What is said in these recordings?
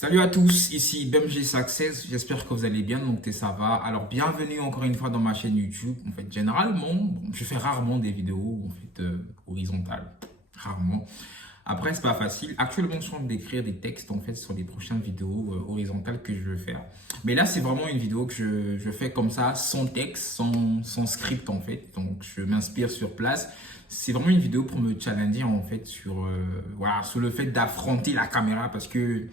Salut à tous, ici BMG Success, j'espère que vous allez bien, donc ça va. Alors bienvenue encore une fois dans ma chaîne YouTube. En fait, généralement, je fais rarement des vidéos horizontales, rarement. Après, c'est pas facile. Actuellement, je suis en train d'écrire des textes en fait sur les prochaines vidéos horizontales que je veux faire. Mais là, c'est vraiment une vidéo que je fais comme ça, sans texte, sans script en fait. Donc, je m'inspire sur place. C'est vraiment une vidéo pour me challenger en fait sur le fait d'affronter la caméra parce que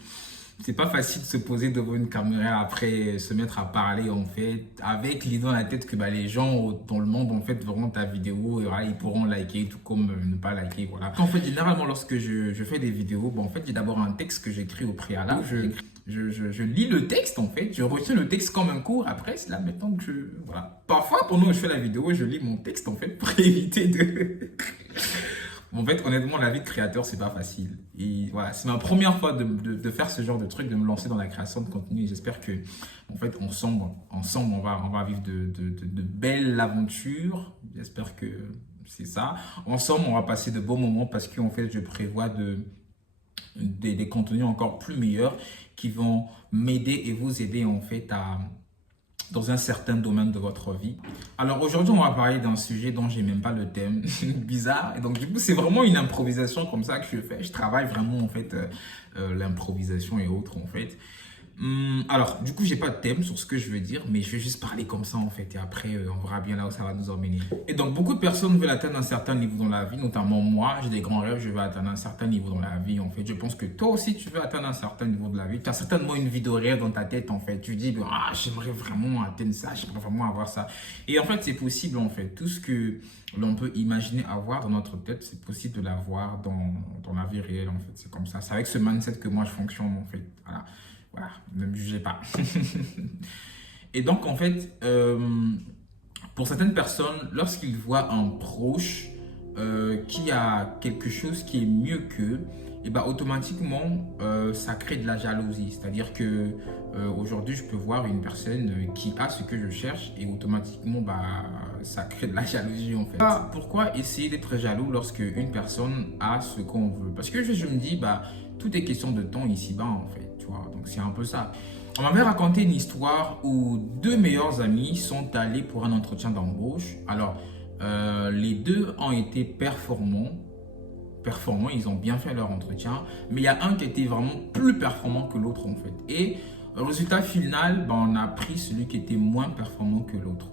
c'est pas facile de se poser devant une caméra après se mettre à parler en fait avec l'idée dans la tête que les gens dans le monde en fait verront ta vidéo et voilà, ils pourront liker tout comme ne pas liker voilà. En fait généralement lorsque je fais des vidéos, en fait j'ai d'abord un texte que j'écris au préalable, je lis le texte en fait, je retiens le texte comme un cours, après c'est là maintenant que voilà. Parfois pendant que je fais la vidéo je lis mon texte en fait pour éviter de en fait, honnêtement, la vie de créateur, c'est pas facile. Et voilà, c'est ma première fois de faire ce genre de truc, de me lancer dans la création de contenu. Et j'espère que, en fait, ensemble, on va vivre de belles aventures. J'espère que c'est ça. Ensemble, on va passer de beaux moments parce qu'en fait, je prévois des contenus encore plus meilleurs qui vont m'aider et vous aider, en fait, dans un certain domaine de votre vie. Alors aujourd'hui, on va parler d'un sujet dont j'ai même pas le thème, bizarre. Et donc du coup, c'est vraiment une improvisation comme ça que je fais. Je travaille vraiment en fait l'improvisation et autres en fait. Alors du coup, j'ai pas de thème sur ce que je veux dire, mais je vais juste parler comme ça en fait. Et après, on verra bien là où ça va nous emmener. Et donc beaucoup de personnes veulent atteindre un certain niveau dans la vie, notamment moi. J'ai des grands rêves, je veux atteindre un certain niveau dans la vie en fait. Je pense que toi aussi, tu veux atteindre un certain niveau de la vie. Tu as certainement une vie de rêve dans ta tête en fait. Tu dis, ah, j'aimerais vraiment atteindre ça, j'aimerais vraiment avoir ça. Et en fait, c'est possible en fait. Tout ce que l'on peut imaginer avoir dans notre tête, c'est possible de l'avoir dans la vie réelle en fait. C'est comme ça. C'est avec ce mindset que moi je fonctionne en fait. Voilà. Voilà, ne me jugez pas. Et donc, en fait, pour certaines personnes, lorsqu'ils voient un proche qui a quelque chose qui est mieux qu'eux, et automatiquement, ça crée de la jalousie. C'est-à-dire que aujourd'hui, je peux voir une personne qui a ce que je cherche et automatiquement, ça crée de la jalousie en fait. Pourquoi essayer d'être jaloux lorsque une personne a ce qu'on veut? Parce que je me dis, tout est question de temps ici-bas en fait. Tu vois, donc c'est un peu ça. On m'avait raconté une histoire où deux meilleurs amis sont allés pour un entretien d'embauche. Alors, les deux ont été performants, ils ont bien fait leur entretien, mais il y a un qui était vraiment plus performant que l'autre en fait. Et au résultat final, on a pris celui qui était moins performant que l'autre.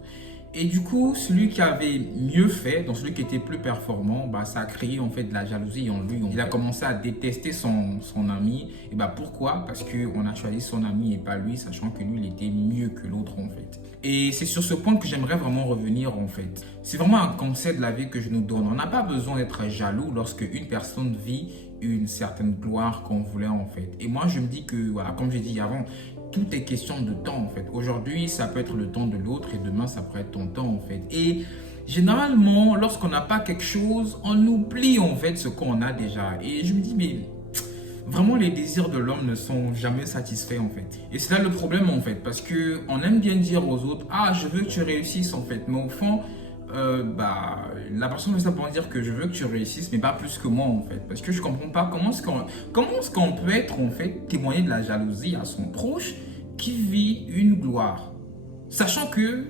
Et du coup, celui qui avait mieux fait, donc celui qui était plus performant, ça a créé en fait de la jalousie en lui. Il a commencé à détester son ami. Et pourquoi? Parce qu'on a choisi son ami et pas lui, sachant que lui, il était mieux que l'autre en fait. Et c'est sur ce point que j'aimerais vraiment revenir en fait. C'est vraiment un conseil de la vie que je nous donne. On n'a pas besoin d'être jaloux lorsque une personne vit une certaine gloire qu'on voulait en fait. Et moi, je me dis que, voilà, comme j'ai dit avant, tout est question de temps en fait. Aujourd'hui, ça peut être le temps de l'autre et demain, ça pourrait être ton temps en fait. Et généralement, lorsqu'on n'a pas quelque chose, on oublie en fait ce qu'on a déjà. Et je me dis, mais vraiment, les désirs de l'homme ne sont jamais satisfaits en fait. Et c'est là le problème en fait, parce que on aime bien dire aux autres, ah, je veux que tu réussisses en fait. Mais au fond, la personne veut simplement dire que je veux que tu réussisses, mais pas plus que moi en fait. Parce que je comprends pas comment est-ce qu'on peut être en fait témoigner de la jalousie à son proche qui vit une gloire. Sachant que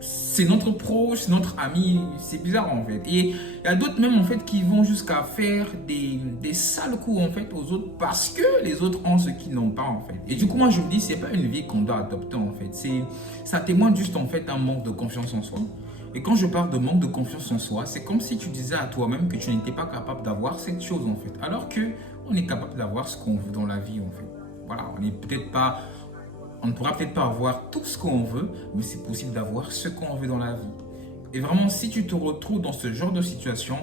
c'est notre proche, c'est notre ami, c'est bizarre en fait. Et il y a d'autres même en fait qui vont jusqu'à faire des sales coups en fait aux autres parce que les autres ont ce qu'ils n'ont pas en fait. Et du coup moi je me dis c'est pas une vie qu'on doit adopter en fait. Ça témoigne juste en fait un manque de confiance en soi. Et quand je parle de manque de confiance en soi, c'est comme si tu disais à toi-même que tu n'étais pas capable d'avoir cette chose en fait. Alors que on est capable d'avoir ce qu'on veut dans la vie en fait. Voilà, on ne pourra peut-être pas avoir tout ce qu'on veut, mais c'est possible d'avoir ce qu'on veut dans la vie. Et vraiment, si tu te retrouves dans ce genre de situation,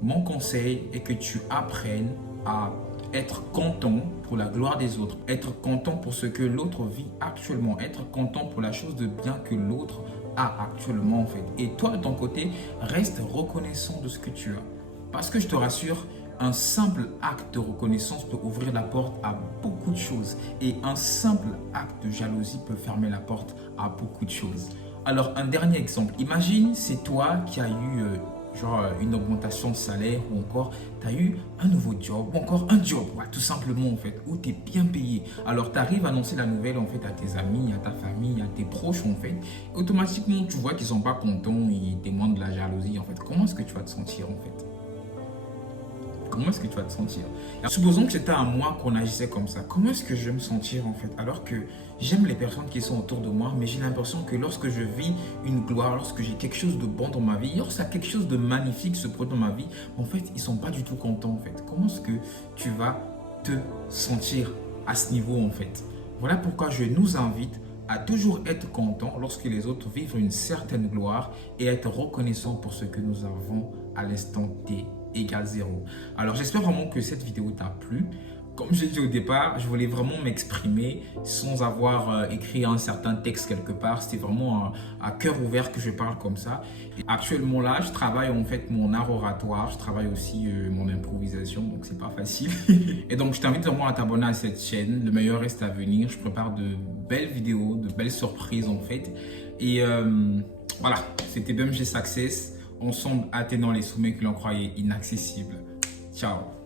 mon conseil est que tu apprennes à être content pour la gloire des autres, être content pour ce que l'autre vit actuellement, être content pour la chose de bien que l'autre a actuellement en fait. Et toi, de ton côté, reste reconnaissant de ce que tu as. Parce que je te rassure, un simple acte de reconnaissance peut ouvrir la porte à beaucoup de choses. Et un simple acte de jalousie peut fermer la porte à beaucoup de choses. Alors, un dernier exemple. Imagine, c'est toi qui as eu genre une augmentation de salaire ou encore tu as eu un nouveau job ou encore un job, ouais, tout simplement en fait, où tu es bien payé. Alors tu arrives à annoncer la nouvelle en fait à tes amis, à ta famille, à tes proches en fait. Automatiquement tu vois qu'ils sont pas contents, ils témoignent de la jalousie en fait. Comment est-ce que tu vas te sentir en fait? Comment est-ce que tu vas te sentir? Supposons que c'était à moi qu'on agissait comme ça. Comment est-ce que je vais me sentir en fait? Alors que j'aime les personnes qui sont autour de moi, mais j'ai l'impression que lorsque je vis une gloire, lorsque j'ai quelque chose de bon dans ma vie, lorsqu'il y a quelque chose de magnifique se produit dans ma vie, en fait, ils ne sont pas du tout contents en fait. Comment est-ce que tu vas te sentir à ce niveau en fait? Voilà pourquoi je nous invite à toujours être content lorsque les autres vivent une certaine gloire et être reconnaissant pour ce que nous avons à l'instant T égale 0. Alors j'espère vraiment que cette vidéo t'a plu. Comme je l'ai dit au départ, je voulais vraiment m'exprimer sans avoir écrit un certain texte quelque part. C'était vraiment à cœur ouvert que je parle comme ça. Et actuellement là, je travaille en fait mon art oratoire, je travaille aussi mon improvisation, donc c'est pas facile. Et donc je t'invite vraiment à t'abonner à cette chaîne. Le meilleur reste à venir. Je prépare de belles vidéos, de belles surprises en fait. Et voilà, c'était BMG Success. Ensemble, atteignant les sommets que l'on croyait inaccessibles. Ciao.